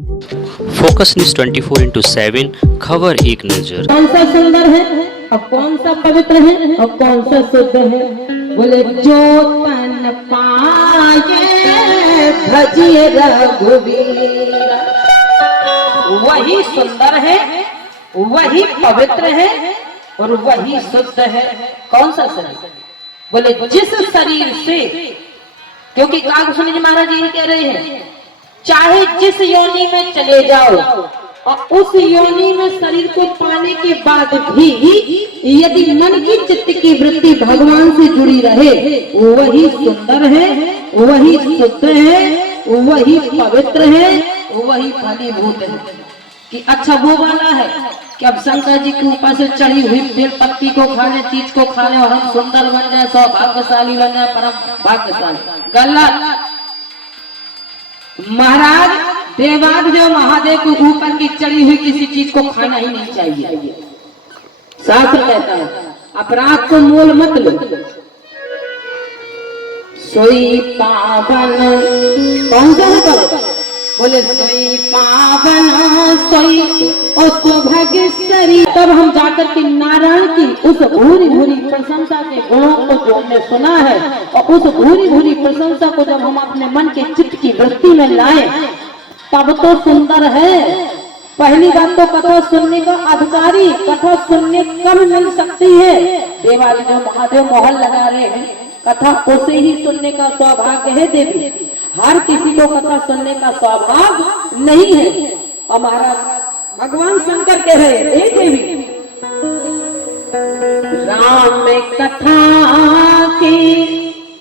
Focus news 24/7 खबर एक नजर। कौन सा सुंदर है और कौन सा पवित्र है और कौन सा शुद्ध है। बोले जो तन पाए भजिए रघुवीर, वही सुंदर है, वही पवित्र है और वही शुद्ध है। कौन सा शरीर? बोले जिस शरीर से, क्योंकि कागभूषण जी महाराज यही कह रहे हैं, चाहे जिस योनि में चले जाओ और उस योनि में शरीर को पाने के बाद भी यदि मन की चित्त की वृत्ति भगवान से जुड़ी रहे, वही सुंदर है, वही शुद्ध है, वही पवित्र है, वही फलीभूत है। कि अच्छा वो वाला है कि अब शंकर जी के ऊपर से चढ़ी हुई बेल पत्ती को खा ले, चीज को खा ले और हम सुंदर बन जाए, सौभाग्यशाली बन जाए, परम भाग्यशाली। गलत। महाराज देवाधिदेव महादेव के ऊपर की चढ़ी हुई किसी चीज को खाना ही नहीं चाहिए। शास्त्र कहता है अपराध को मोल मत लो। सोई पावन, कौन सा है? बोले सोई पावन सोई और सौभाग्यशाली। तब हम जाकर के नारायण की उस भूरी भूरी प्रशंसा के गुणों को जो हमने सुना है और उस भूरी भूरी प्रशंसा को जब हम अपने मन के चित्त की वृत्ति में लाए, तब तो सुंदर है। पहली बात तो कथा सुनने का अधिकारी, कथा सुनने कब मिल सकती है? देवाधिदेव महादेव मोहर लगा रहे हैं, कथा उसे ही सुनने का सौभाग्य है। देवी हर किसी को कथा सुनने का सौभाग्य नहीं है। और महाराज भगवान शंकर कह रहे हैं, देवी राम में कथा की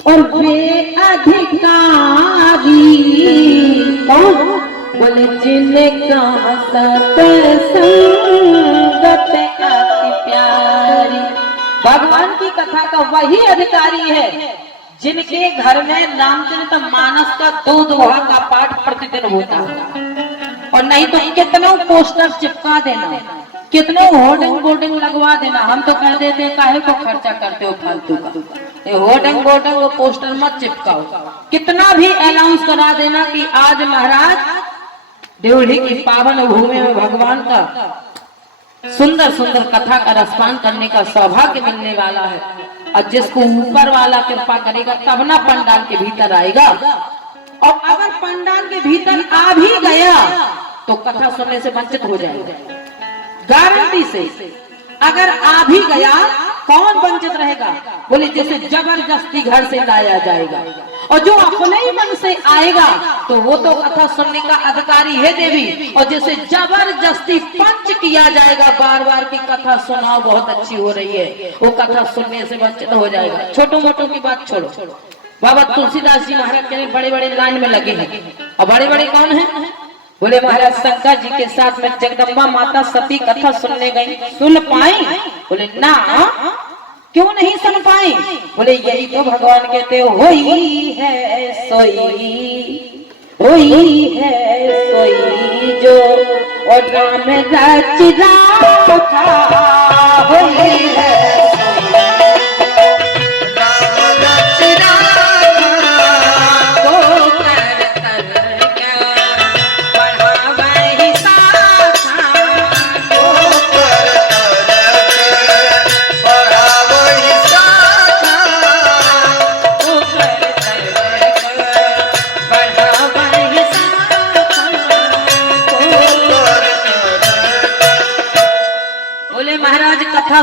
और वे अधिकारी कौन? बोले जिनका सत्संगत अति प्यारी। भगवान की कथा का वही अधिकारी है जिनके घर में रामचरित मानस का 2 दोहा का पाठ प्रतिदिन होता है। और नहीं तो कितनों पोस्टर चिपका देना, कितनों होर्डिंग बोर्डिंग लगवा देना। हम तो कह देते हैं काहे को खर्चा करते हो फालतू का, ये होर्डिंग बोर्डिंग वो पोस्टर मत चिपकाओ। कितना भी अनाउंस करा देना कि आज महाराज देवढ़ी की पावन भूमि में भगवान का सुंदर सुंदर कथा का रसपान करने का सौभाग्य मिलने वाला है। और जिसको ऊपर वाला कृपा करेगा तब ना पंडाल के भीतर आएगा। और अगर पंडाल के भीतर आ भी गया तो कथा सुनने से वंचित हो जाएगा, गारंटी से। अगर आ भी गया कौन वंचित रहेगा? बोले जैसे जबरदस्ती घर से लाया जाएगा, और जो अपने ही मन से आएगा तो वो तो कथा सुनने का अधिकारी है देवी। और जैसे जबरदस्ती पंच किया जाएगा, बार बार की कथा सुनाओ बहुत अच्छी हो रही है, वो कथा सुनने से वंचित हो जाएगा। छोटो मोटो की बात छोड़ो, बाबा तुलसीदास जी महाराज के बड़े बड़े लाइन में लगे हैं। और बड़े बड़े कौन है? बोले महाराज शंकर जी के साथ में जगदम्बा माता सती कथा सुनने गई, सुन पाई? बोले ना, क्यों नहीं सुन पाई? बोले यही तो भगवान कहते होई है सोई, होई है सोई जो और राम रच रखा, होई है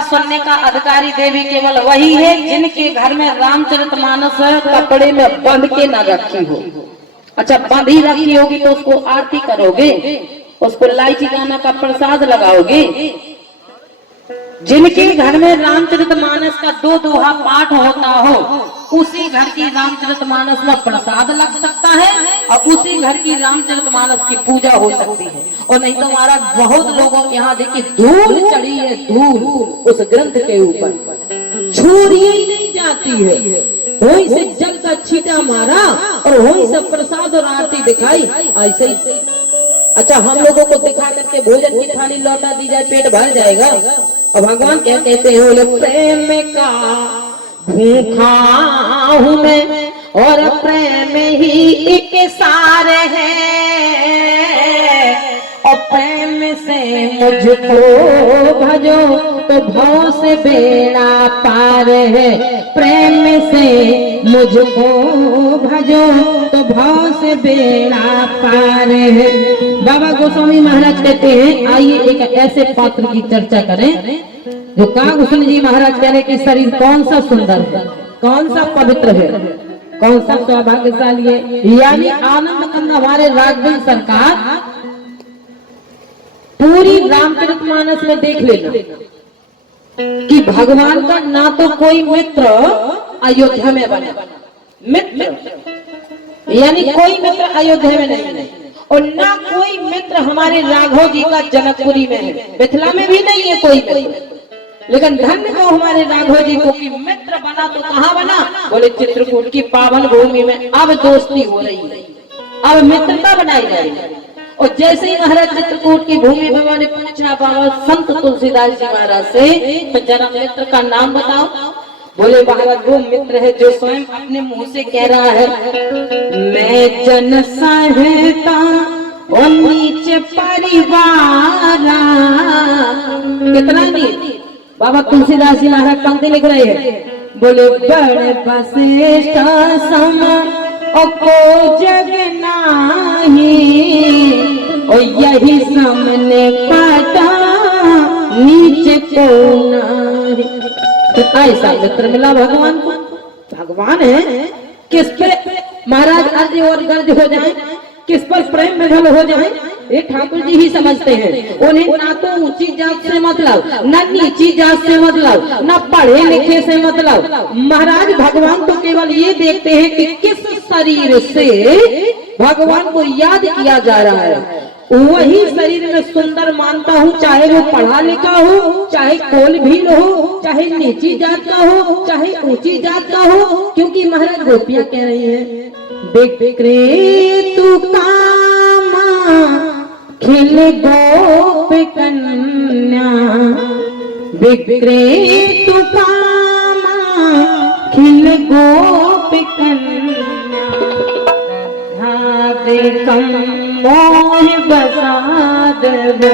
सुनने का अधिकारी देवी केवल वही है जिनके घर में रामचरितमानस कपड़े में बंध के न रखी हो। अच्छा बंध ही रखी होगी तो उसको आरती करोगे, उसको इलायची दाना का प्रसाद लगाओगे। जिनके घर में रामचरितमानस का 2 दोहा पाठ होता हो, उसी घर की रामचरितमानस में प्रसाद लग सकता है और उसी घर की रामचरितमानस की पूजा हो सकती है। और नहीं तो हमारा बहुत लोगों के यहाँ देखिए धूल चढ़ी है, धूल उस ग्रंथ के ऊपर छोड़ी ही नहीं जाती है। वहीं से जल का छींटा मारा और वहीं से प्रसाद और आरती दिखाई, ऐसे ही। अच्छा हम लोगों को दिखा करके भोजन की थाली लौटा दी जाए, पेट भर जाएगा। और भगवान क्या कहते हैं? प्रेम का भूखा हूँ मैं और प्रेम ही एक सार है। और प्रेम से मुझको भजो तो भव से बेड़ा पार है। प्रेम से मुझको भजो तो भव से बेड़ा पार है। बाबा गोस्वामी महाराज कहते हैं, आइए एक ऐसे पात्र की चर्चा करें जो कागभूषण जी महाराज कह रहे कि शरीर कौन सा सुंदर है, कौन सा पवित्र है, कौन सा सौभाग्यशाली है। यानी आनंद कंद हमारे राघवेंद्र सरकार पूरी रामचरितमानस में देख लेना कि भगवान का ना तो कोई मित्र अयोध्या में बना, मित्र यानी कोई मित्र अयोध्या में नहीं, और ना कोई मित्र हमारे राघव जी का जनकपुरी में है, मिथिला में भी नहीं है कोई मित्र। लेकिन धन्य को हमारे राघव जी को कि मित्र बना तो कहाँ बना, बोले चित्रकूट की पावन भूमि में अब दोस्ती हो रही है, अब मित्रता बनाई जा रही है। और जैसे ही महाराज चित्रकूट की भूमि में मैंने पूछा बाबा संत तुलसीदास जी महाराज से, तो जरा मित्र का नाम बताओ। बोले महाराज वो मित्र है जो स्वयं अपने मुंह से कह रहा है, मैं जन सहायता और नीचे परिवार। कितना नीच बाबा तुलसीदास जी महाराज पंक्ति लिख रहे हैं। बोले बड़े वशिष्ठ सम और को जग नाही, और यही सामने पाता नीचे को नाही। तो ऐसा मित्र मिला भगवान को। भगवान है किस पे महाराज अर्ज और गर्ज हो जाए, किस पर प्रेम विभल हो जाए, ये ठाकुर जी ही समझते हैं। उन्हें ना तो ऊंची जात से मतलब, ना नीची जात से मतलब, ना पढ़े लिखे से मतलब। महाराज भगवान तो केवल ये देखते हैं कि किस शरीर से भगवान को याद किया जा रहा है, वही शरीर में सुंदर मानता हूँ, चाहे वो पढ़ा लिखा हो, चाहे कोल भील हो, चाहे नीची जात का हो, चाहे ऊंची जात का हो। क्योंकि महाराज गोपियां कह रही हैं, बिक्रे तू कामा खिल गोप कन्या, बिक्रे तू कामा खिल गोप कन्या, राधे कम मोह बसाद वो।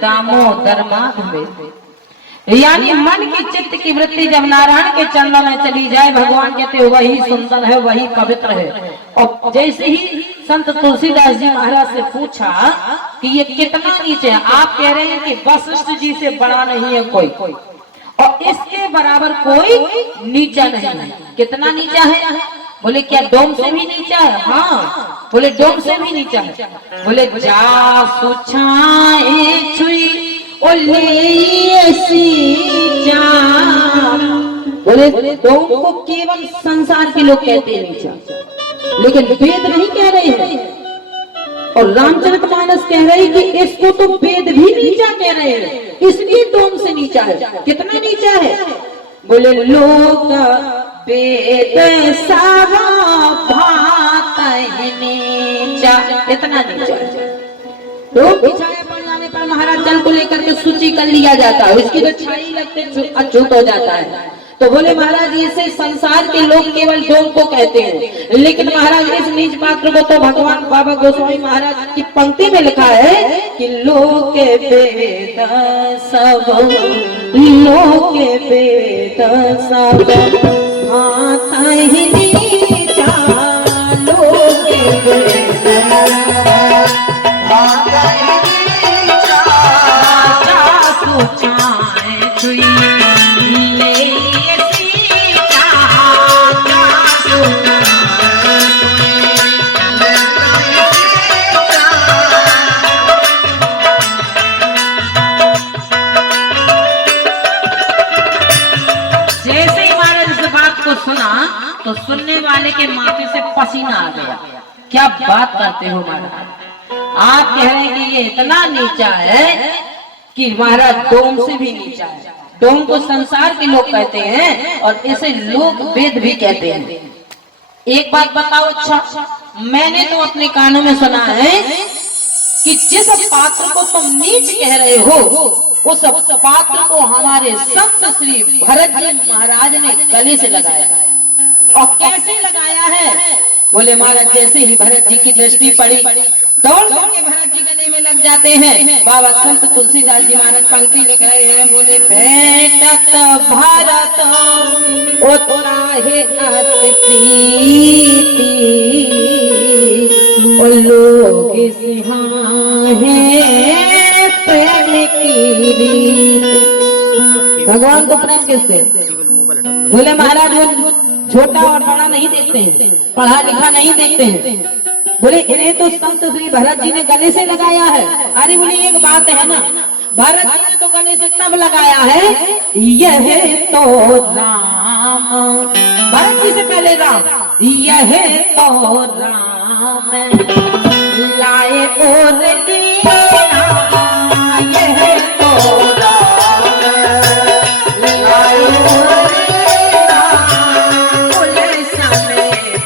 दामोदर माधव, यानी मन की चित्त की वृत्ति जब नारायण के चरणों में चली जाए, भगवान कहते हैं वही सुंदर है, वही पवित्र है। और जैसे ही संत तुलसीदास जी महाराज से पूछा कि ये कितना नीचे है, आप कह रहे हैं कि वशिष्ठ जी से बड़ा नहीं है कोई, और इसके बराबर कोई नीचा नहीं है। कितना नीचा है? बोले क्या डोम से भी नीचा है? हाँ। बोले डोम से भी नीचा है। बोले जा सुछाए छुई बोले डोम को केवल संसार के लोग कहते हैं नीचा, लेकिन वेद नहीं कह रहे हैं। और रामचरितमानस कह रहे हैं कि इसको तो वेद भी नीचा कह रहे हैं, इसलिए डोम से नीचा है। कितना नीचा है? बोले लोक वेद सारा भात नीचा, इतना नीचा। लोग बिछाए पड़ जाने पर महाराज जल को लेकर के सूची कर लिया जाता है, इसकी तो छाई लगते अछूत हो जाता है। तो बोले महाराज इसे संसार के लोग केवल डोम को कहते हैं, लेकिन महाराज इस नीच पात्र को तो भगवान बाबा गोस्वामी महाराज की पंक्ति में लिखा है कि लोक वेद सब, लोक वेद सब भात ही नीचा, लोक वेद भात ही नीचा, जा सुछाए छुई के माथे से पसीना आ गया। क्या बात करते हो महाराज, आप कह रहे हैं कि ये इतना नीचा है कि महाराज डोम से भी नीचा है। डोम को संसार के लोग कहते हैं और इसे लोक वेद भी कहते हैं। एक बात बताओ, अच्छा मैंने तो अपने कानों में सुना है कि जिस पात्र को तुम नीच कह रहे हो उस पात्र को हमारे संत श्री भरत जी महाराज ने गले से लगाया। और कैसे लगाया है? बोले महाराज जैसे ही भरत जी की दृष्टि पड़ी दौड़ के भरत जी गले में लग जाते हैं। बाबा संत तुलसीदास जी महाराज पंक्ति लिख रहे हैं, बोले भेटत भरत उतना है अति प्रीति और लोग सिंहाहे प्रेम की रीति। भगवान को प्रेम किससे? बोले महाराज वो छोटा और बड़ा नहीं देखते हैं, पढ़ा लिखा नहीं देखते हैं। बोले इन्हें तो संत श्री भरत जी ने गले से लगाया है। अरे बोले एक बात है ना, भरत जी ने तो गले से तब लगाया है, यह तो राम, भरत जी से पहले राम, यह तो राम लाए और दीना, यह तो राम लाए और दीना, बोले समेत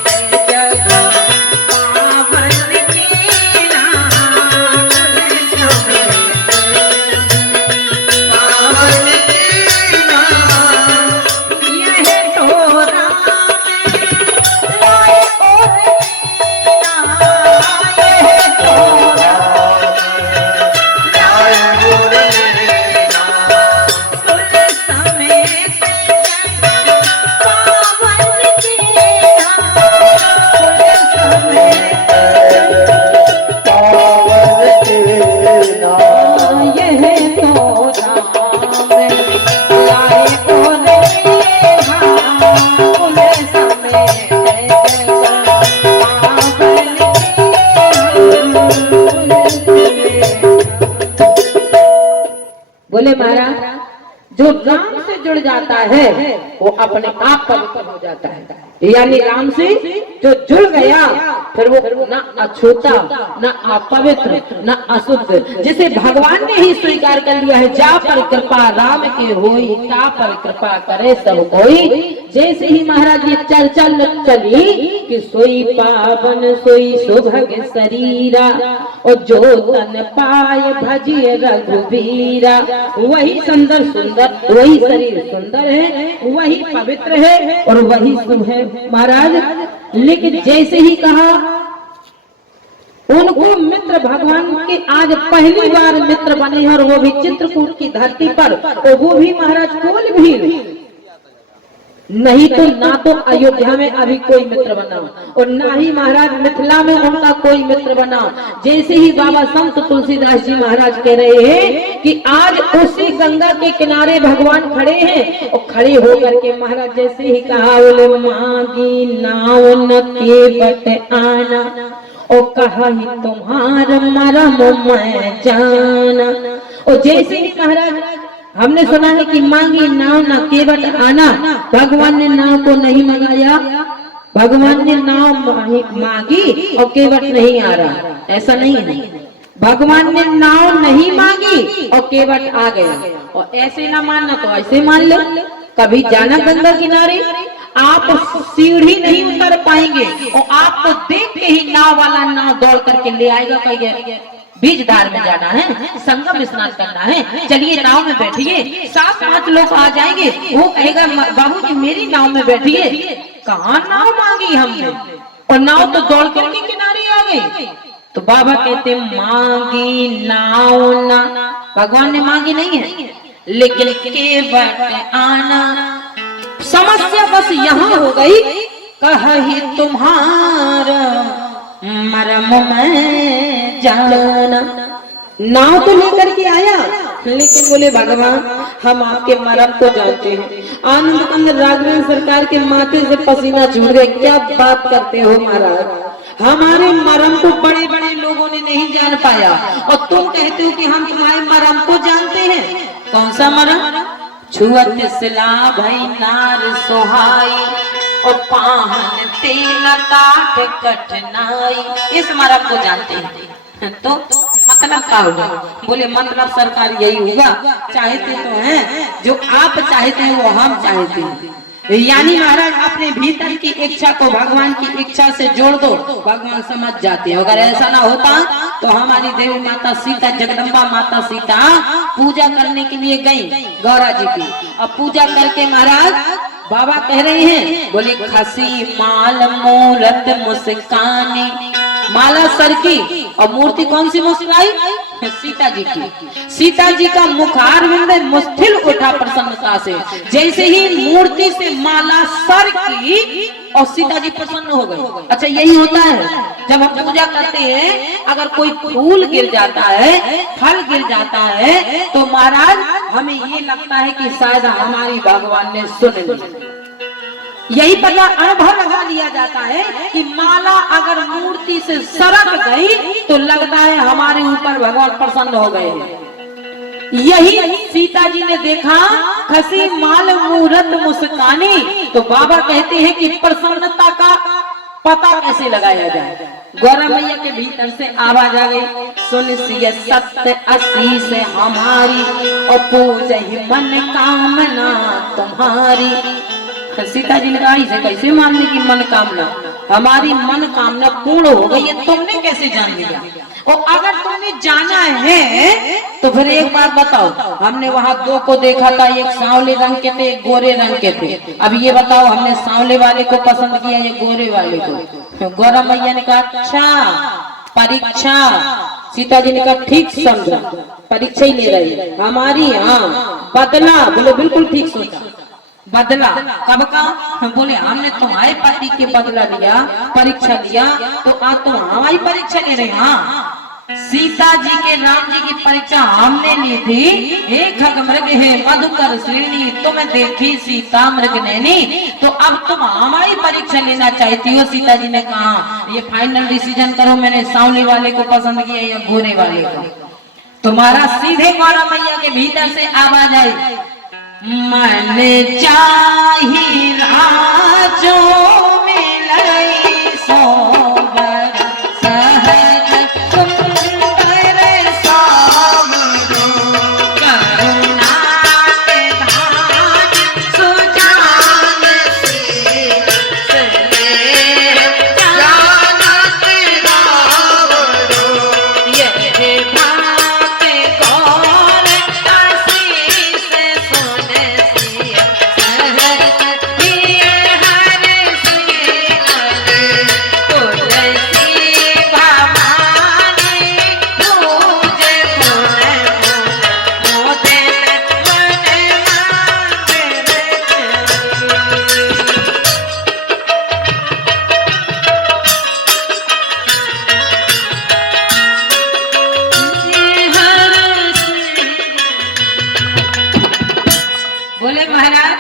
जग पावन कीना, बोले समेत पावन कीना, यह तो राम लाए और दीना, यह तो राम लाए और दीना, बोले समेत जग पावन कीना, बोले समेत पावन कीना, यह तो राम लाए और दीना, बोले समेत जग पावन कीना, बोले महाराज जो राम से जुड़ जाता है वो अपने आप पवित्र हो जाता है। यानी राम से जो जुड़ गया फिर वो ना अछूता ना अपवित्र ना अशुद्ध, जिसे भगवान ने ही स्वीकार कर लिया है। जा पर कृपा राम के होई, ता पर कृपा करे सब कोई। जैसे ही महाराज ये चर्चा चली कि सोई पावन सोई सुभग शरीरा और जो तन पाए भजिए रघुबीरा, वही सुंदर सुंदर, वही शरीर सुंदर है, वही पवित्र है और वही शुभ है महाराज। लेकिन जैसे ही कहा उनको मित्र भगवान के आज पहली बार मित्र बने हैं और वो भी चित्रकूट की धरती पर, और वो भी महाराज कोल भी नहीं तो ना तो अयोध्या में अभी कोई मित्र बना और ना ही महाराज मिथिला में उनका कोई मित्र बना। जैसे ही बाबा संत तुलसीदास जी महाराज कह रहे हैं कि आज उसी गंगा के किनारे भगवान खड़े हैं और खड़े होकर के महाराज जैसे ही कहा, बोले मांगी नाव न के बट आना और कहा ही तुम्हार मरम मैं जाना। और जैसे ही महाराज हमने सुना है कि मांगी नाव न केवट आना, भगवान ने नाव को नहीं मंगाया, भगवान ने नाव मांगी और केवट नहीं आ रहा, ऐसा नहीं है। भगवान ने नाव नहीं मांगी और केवट आ गया। और ऐसे ना मानना तो ऐसे मान लो, कभी जाना गंगा किनारे आप सीढ़ी नहीं उतर पाएंगे और आपको देख के ही नाव वाला नाव दौड़ करके ले आएगा। कहिए बीज धार में जाना है, संगम स्नान करना है, चलिए नाव में बैठिए, 7-8 लोग आ जाएंगे, वो कहेगा बाबूजी मेरी नाव में बैठिए। कहाँ नाव मांगी हमने और नाव तो दौड़ करके किनारे आ गई। तो बाबा कहते मांगी नाव ना, भगवान ने मांगी नहीं है, लेकिन केवट आना। समस्या बस यहाँ हो गई, कही तुम्हारा मरम में जाना। नाव तो लेकर के आया, लेकिन बोले भगवान हम आपके मरम को जानते हैं। आनंद कंद राघवेंद्र सरकार के माथे से पसीना छूट गए। क्या बात करते हो महाराज, हमारे मरम को बड़े बड़े लोगों ने नहीं जान पाया और तुम कहते हो कि हम तुम्हारे मरम को जानते हैं। कौन सा मरम? छुअत सिला भई नार सोहाई, और पाहन तेल काट कठिनाई। इस मरम को जानते हैं तो मतलब क्या होगा? बोले मतलब सरकार यही होगा, चाहते तो हैं जो आप चाहते हैं वो हम चाहते हैं। यानी महाराज अपने भीतर की इच्छा को भगवान की इच्छा से जोड़ दो, भगवान समझ जाते हैं। अगर ऐसा ना होता तो हमारी देवी माता सीता, जगदम्बा माता सीता पूजा करने के लिए गई गौरा जी की। अब पूजा करके महाराज बाबा कह रहे हैं, बोले खसी माल मूरत मुस्कानी, माला सर की और मूर्ति कौन सी मुस्कुराई? सीता जी की। सीता जी का मुखार बिंद मुस्थिल उठा प्रसन्नता से, जैसे ही मूर्ति से माला सर की और सीता जी प्रसन्न हो गई। अच्छा यही होता है जब हम पूजा करते हैं, अगर कोई फूल गिर जाता है, फल गिर जाता है, तो महाराज हमें ये लगता है कि शायद हमारी भगवान ने सुन ली। यही पता अनुभव लगा लिया जाता है कि माला अगर मूर्ति से सरक गई तो लगता है हमारे ऊपर भगवान प्रसन्न हो गए। यही सीता जी ने देखा, खसी माल मूरत मुस्कानी। तो बाबा कहते हैं कि प्रसन्नता का पता कैसे लगाया जाए? गौरा मैया के भीतर से आवाज आ गई, सुन सिय सत्य आशीष हमारी और पूज ही मन कामना तुम्हारी। सीता जी ने कहा इसे कैसे मानने की मन कामना? हमारी मन कामना पूर्ण हो गई, ये तुमने कैसे जान लिया? और अगर तुमने जाना है तो फिर एक बात बताओ, हमने वहां दो को देखा था, एक सांवले रंग के थे, एक गोरे रंग के थे। अब ये बताओ हमने सांवले वाले को पसंद किया या गोरे वाले को? गौरा मैया ने कहा अच्छा परीक्षा। सीता जी ने कहा ठीक समझा, परीक्षा ही ले रही हमारी। हाँ बदला, बोले बिल्कुल ठीक सोचा। बदला कब का? बोले हमने तुम्हारे पति के बदला लिया, परीक्षा लिया, तो आज तुम हमारी परीक्षा ले रहे। हाँ सीता जी के राम जी की परीक्षा हमने ली थी। हे खग मृग है मधुकर श्रेणी, तुम्हें देखी सीता मृग नैनी, तो अब तुम हमारी परीक्षा लेना चाहती हो। सीता जी ने कहा ये फाइनल डिसीजन करो, मैंने सांवले वाले को पसंद किया या गोरे वाले को? तुम्हारा सीधे गौरा मैया के भीतर से आवाज आई, मन चाही राजो मिलई सोबर सहज सुंदर सावरो करुणा के धान सुजान शील स्नेह जानत रावरो ये भाके गौर आशीष सुने सिया सहज प्रिय हर सिया तुलसी भवानी पूजे गुण मोदन मन बोले महाराज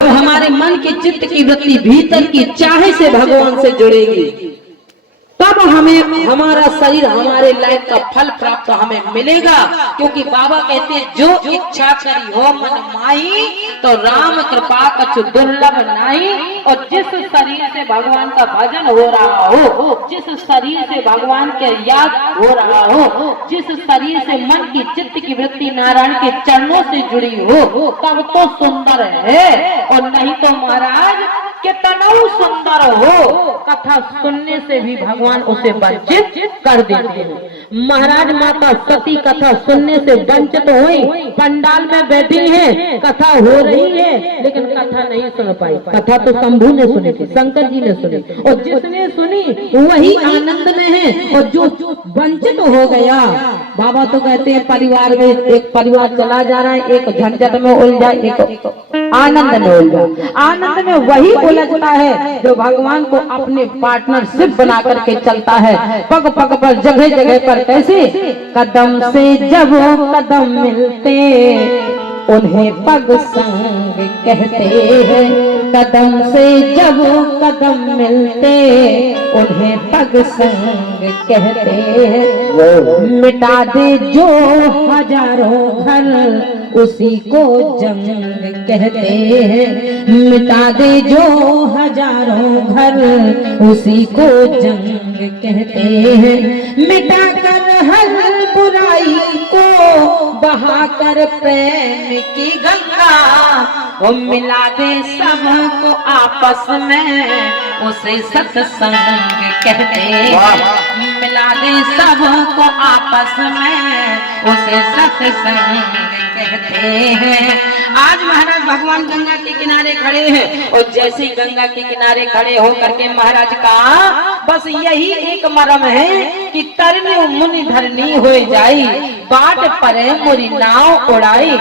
तो हमारे मन की चित्त की वृत्ति भीतर की चाहे से भगवान से जुड़ेगी, तब हमें हमारा शरीर हमारे लायक का फल प्राप्त हमें मिलेगा। क्योंकि बाबा कहते हैं जो इच्छा करी हो मन माही, तो राम कृपा कछु दुर्लभ नाही। और जिस शरीर से भगवान का भजन हो रहा हो, जिस शरीर से भगवान के याद हो रहा हो, जिस शरीर से मन की चित्त की वृत्ति नारायण के चरणों से जुड़ी हो, तब तो सुंदर है। और नहीं तो महाराज कितना सुंदर हो, कथा सुनने से भी भगवान उसे वंचित कर देते हैं। महाराज माता सती कथा सुनने से वंचित हुई, पंडाल में बैठी हैं, कथा हो रही है लेकिन कथा नहीं सुन पाई। कथा तो शंभू ने सुनी थी, शंकर जी ने सुनी, और जिसने सुनी वही आनंद में है, और जो वंचित हो गया, बाबा तो कहते हैं परिवार में एक परिवार चला जा रहा है, एक झंझट में उलझा, एक आनंद में उलझा। आनंद में वही उलझता है जो भगवान को अपने पार्टनरशिप बना करके चलता है, पग पग पर जगह जगह पर। कैसे? कदम से जब कदम मिलते उन्हें पग संग कहते हैं, कदम से जब कदम मिलते उन्हें पग संग कहते हैं। मिटा दे जो हजारों घर उसी को जंग कहते हैं। मिटा दे जो हजारों घर उसी को जंग कहते हैं। मिटा कर हर बुराई को बहाकर प्रेम की गंगा वो मिला दे सबको आपस में उसे सत्संग कहते हैं। मिला दे सबको आपस में उसे सत्संग कहते हैं। आज महाराज भगवान गंगा के किनारे खड़े हैं और जैसे गंगा के किनारे खड़े होकर के महाराज का बस यही एक मरम है कि तरनी मुनि धरनी हो जाई बाट पर मोरी नाव उड़ाई।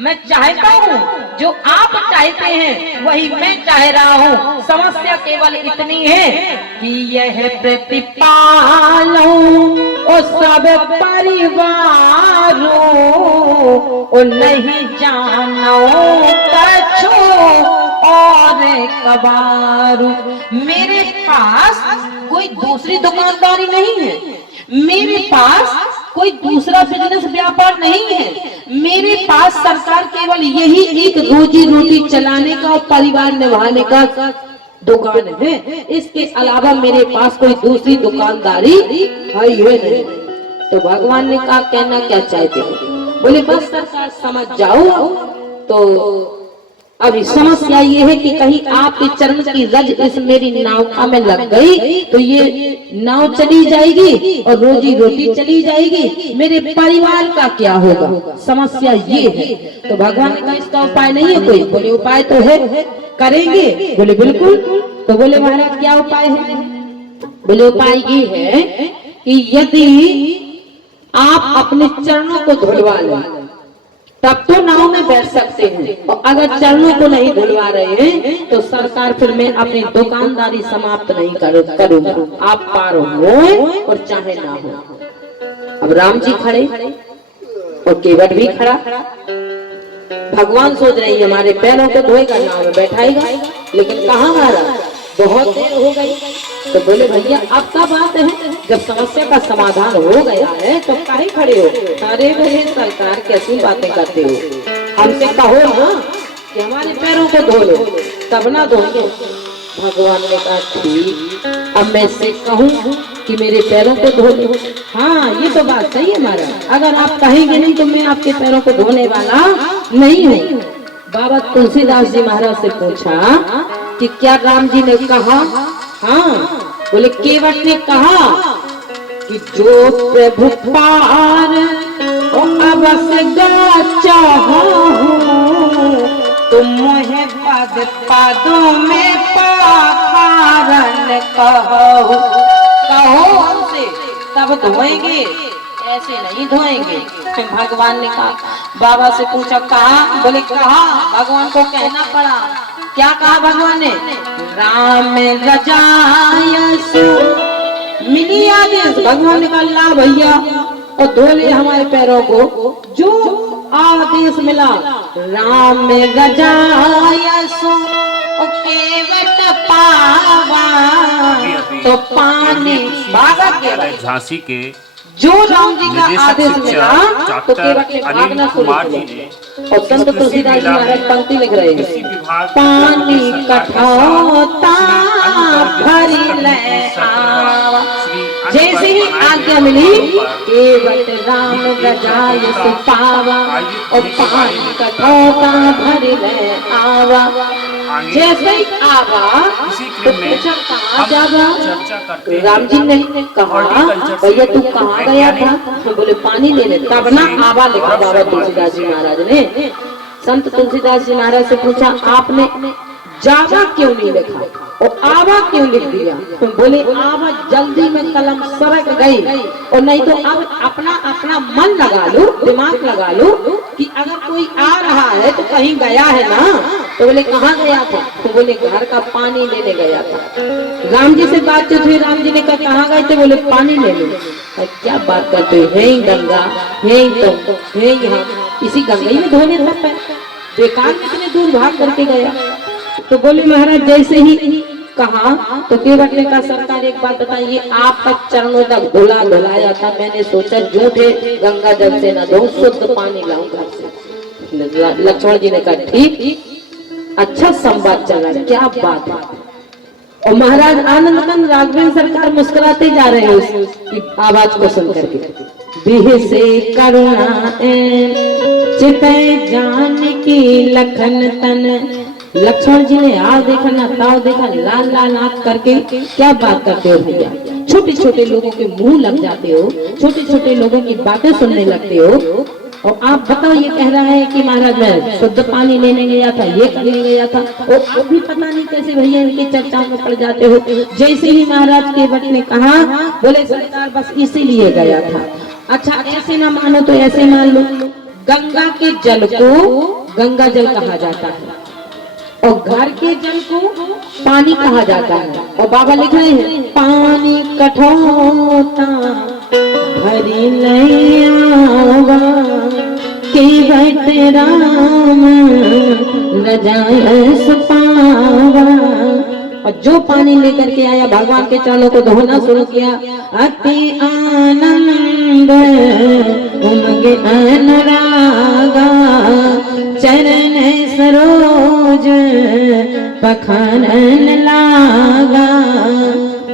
मैं चाहता हूँ जो आप चाहते हैं वही मैं चाह रहा हूँ। समस्या केवल इतनी है कि यह प्रतिपालो ओ सब परिवारों ओ नहीं जानो कछो और कबारू। मेरे पास कोई दूसरी दुकानदारी नहीं है, मेरे पास कोई दूसरा बिजनेस व्यापार नहीं है। मेरे पास सरकार केवल यही एक रोजी रोटी चलाने का और परिवार निभाने का दुकान है। इसके अलावा मेरे पास कोई दूसरी दुकानदारी है ही नहीं। तो भगवान ने कहा कहना क्या चाहते हो? बोले बस सरकार समझ जाओ। तो अभी समस्या ये है कि कहीं आपके चरण की रज इस मेरी नाव में लग गई तो ये नाव चली जाएगी और रोजी रोटी चली जाएगी, मेरे परिवार का क्या होगा? समस्या ये है। तो भगवान ने कहा इसका उपाय नहीं है कोई? बोले उपाय तो है, करेंगे? बोले बिल्कुल। तो बोले महाराज क्या उपाय है? बोले उपाय ये है कि यदि आप अपने चरणों को धुलवा लें तब तो नाव में बैठ सकते हैं, और अगर चरणों को नहीं धुलवा रहे हैं तो सरकार फिर मैं अपनी दुकानदारी समाप्त नहीं करूंगा। आप पार हो और चाहे ना हो। अब राम जी खड़े और केवट भी खड़ा। भगवान सोच रहे हमारे पैरों को धोएगा, नाव में बैठाएगा, लेकिन कहाँ महाराज बहुत देर हो गई। तो बोले भैया अब क्या बात है, जब समस्या का समाधान हो गया है तो काहे खड़े हो? अरे भले सरकार कैसी बातें करते हो, हमसे कहो ना कि हमारे पैरों को धो लो, तब ना धोएंगे। भगवान ने कहा ठीक, अब मैं से कहूँ कि मेरे पैरों को धो लो। हाँ ये तो बात सही है महाराज, अगर आप कहेंगे नहीं तो मैं आपके पैरों को धोने वाला नहीं हूँ। बाबा तुलसीदास जी महाराज से पूछा कि क्या राम जी ने कहा? हाँ। बोले केवट ने कहा कि जो प्रभु पार अवश्य चाहो तुम मोहे पद पादों में पाखारन कहो। कहो हमसे तब धोएंगे, ऐसे नहीं धोएंगे। फिर भगवान ने कहा, बाबा से पूछा कहा? बोले कहा। भगवान को कहना पड़ा। क्या कहा भगवान ने? राम रजायसु मिली आदेश। भगवान ने कहा ला भैया और धोले हमारे पैरों को, जो आदेश मिला। राम रजायसु केवट पावा तो पानी भागा केवट। झांसी के जो राम जी का आदेश मिला तो केवट ने भागना शुरू किया। और संत तुलसीदास जी महाराज पंक्ति लिख रहे हैं, पानी कठौता भरी ले आवा। जैसे ही आज्ञा मिली केवट राम रजाय पावा और पानी कठौता भरी ले आवा। जैसे ही आवा तो पूछा कहाँ जावा? राम जी ने कहा भैया तू कहाँ गया था? तो बोले पानी लेने। तब ना आवा लिखा बाबा तुलसीदास जी महाराज ने। संत तुलसीदास जी महाराज से पूछा आपने जावा क्यों नहीं लिखा और आवा क्यों लिख दिया? तो बोले आवा जल्दी में कलम सरक गई, और नहीं तो अब अपना अपना मन लगा लो, दिमाग लगा लो कि अगर कोई आ रहा है तो कहीं गया है ना। तो बोले कहाँ गया था? तो बोले घर का पानी लेने गया था। राम जी से बातचीत हुई, राम जी ने कहा कहाँ गए थे? बोले पानी लेने। क्या बात करते हो? है गंगा, है तो है यहाँ, इसी गंगा ही में धोने था। बेकार कितने दूर भाग करके गया। तो बोले महाराज जैसे ही कहा तो केवट ने कहा सरकार एक बात बताइए, आपका चरणों तक धुलाया था, मैंने सोचा झूठे गंगा जल से न धो, शुद्ध पानी लाऊं घर से। लक्ष्मण जी ने कहा ठीक, अच्छा संवाद चल रहा है, क्या बात है। और महाराज आनंदमंद राघवेंद्र सरकार मुस्कुराते जा रहे हैं उसकी आवाज को सुन करके। देह से करुणा चितय जान की लखन तन। लक्ष्मण जी ने आओ देखा ना ताव देखा, लाल लाल आंख करके क्या बात करते हो भैया, छोटे छोटे लोगों के मुंह लग जाते हो, छोटे छोटे लोगों की बातें सुनने लगते हो। और आप बताओ, ये कह रहा है कि महाराज मैं शुद्ध पानी लेने गया था, ये करने गया था, और आप भी पता नहीं कैसे भैया इनकी चर्चाओं में पड़ जाते हो। जैसे ही महाराज केवट ने कहा, बोले सरकार बस इसीलिए गया था। अच्छा ऐसे ना मानो तो ऐसे मान लो, गंगा के जल को गंगा जल कहा जाता है और घर के जल को पानी कहा जाता है। और बाबा लिख रहे हैं पानी कठोता भरी नैयावा केवट राम रजायस पावा। और जो पानी लेकर के आया भगवान के चरणों को धोना शुरू किया, अति आनंद उमंग अनुरागा चरण सरोज पखानन लागा।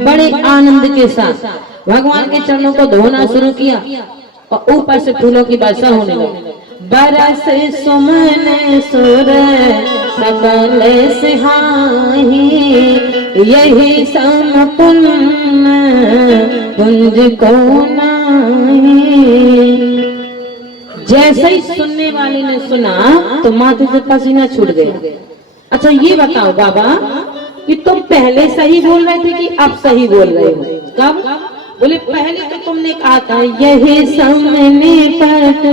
बड़े आनंद के साथ भगवान के चरणों को धोना शुरू किया और ऊपर से फूलों की वर्षा होने लगी। बरस सुमन सुर सकल सिहाही यही सम पुण्य कुंज को नाही। जैसे ही सुनने वाले ने सुना तो माथे से पसीना छूट गया। अच्छा ये बताओ बाबा कि तुम पहले सही बोल रहे थे कि अब सही बोल रहे हो? कब? बोले पहले तो तुमने कहा था यही सामने पट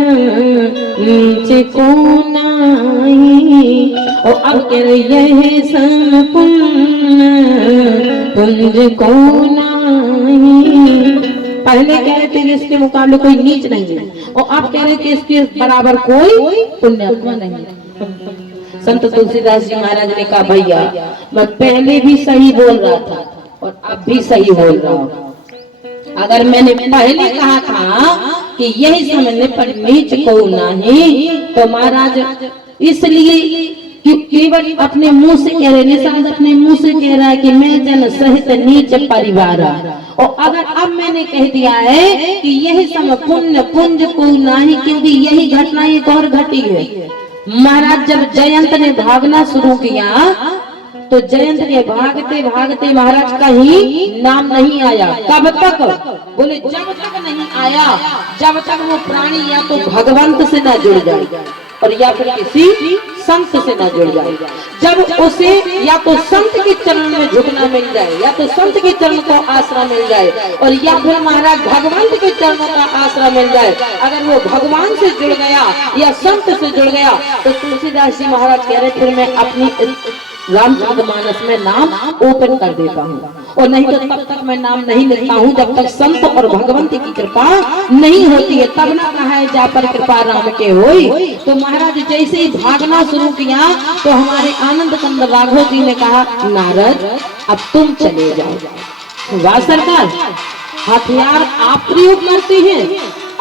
नीचे को नहीं, और अब कह रहे यही सम पुण्य कुंज को नहीं। पहले कह रहे थे कि इसके मुकाबले कोई नीच नहीं है, और अब कह रहे कि इसके बराबर कोई पुण्यात्मा नहीं। संत तुलसीदास जी महाराज ने कहा भैया मैं पहले भी सही बोल रहा था और अब भी सही बोल रहा हूँ। अगर मैंने पहले कहा था कि यही समझने पर नीच को नहीं, तो महाराज इसलिए कि केवल अपने मुंह से कह रहे, निषाद अपने मुंह से कह रहा है कि मैं जन सहित नीच परिवार। और अगर अब मैंने कह दिया है कि यही समय पुण्य पुंज को नहीं, क्योंकि यही घटना एक और घटी है। महाराज जब जयंत ने भागना शुरू किया तो जयंत के भागते भागते महाराज का ही नाम नहीं आया। कब तक? बोले जब तक नहीं आया जब तक वो प्राणी या तो भगवंत से न जुड़ जाए और या फिर किसी संत से न जुड़ जाए। जब उसे या तो संत के चरण में झुकना मिल जाए, या तो संत के चरण को आसरा मिल जाए, और या फिर महाराज भगवंत के चरणों का आसरा मिल जाए। अगर वो भगवान से जुड़ गया या संत से जुड़ गया तो तुलसीदास जी महाराज कह रहे फिर मैं अपनी रामचरितमानस में नाम ओपन कर देता हूँ, और नहीं तो तब तक मैं नाम नहीं लिखता हूँ जब तक संत और भगवंत की कृपा नहीं होती है। तब ना कहा है जा पर कृपा राम के होई। तो महाराज जैसे ही भागना शुरू किया तो हमारे आनंद कंद राघव जी ने कहा नारद अब तुम चले जाओ। वाह सरकार, हथियार आप प्रयोग करते हैं,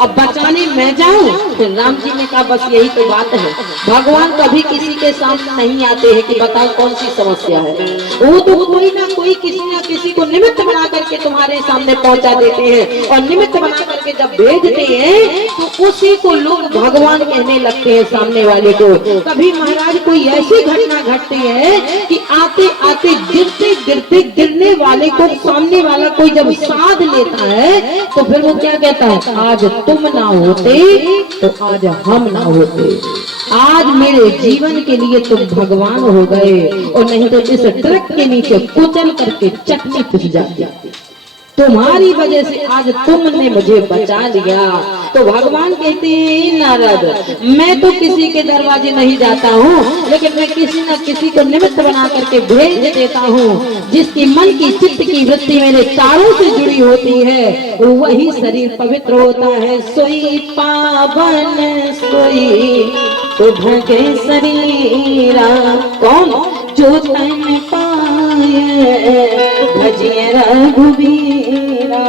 अब बचाने मैं जाऊं? फिर राम जी ने कहा बस यही तो बात है, भगवान कभी किसी के सामने नहीं आते हैं कि बताओ कौन सी समस्या है। वो तो कोई ना कोई किसी ना किसी को निमित्त बना करके तुम्हारे सामने पहुंचा देते हैं, और निमित्त बना करके जब भेजते हैं तो उसी को लोग भगवान कहने लगते हैं सामने वाले को। कभी महाराज कोई ऐसी घटना घटती है कि आते आते गिरते गिरते गिरने वाले को सामने वाला कोई जब साध लेता है तो फिर वो क्या कहता है, आज तुम ना होते तो आज हम ना होते, आज मेरे जीवन के लिए तुम भगवान हो गए, और नहीं तो इस ट्रक के नीचे कुचल करके चटनी पिस जाती। तुम्हारी वजह से आज तुमने मुझे बचा लिया। तो भगवान कहते हैं नारद मैं तो किसी के दरवाजे नहीं जाता हूँ, लेकिन मैं किसी न किसी को निमित्त बना करके भेज देता हूँ। जिसकी मन की चित्त की वृत्ति मेरे चारों से जुड़ी होती है वही शरीर पवित्र होता है। सोई पावन सोई शुभ के शरीरा, कौन जो तन पाए भजिए रघुबीरा।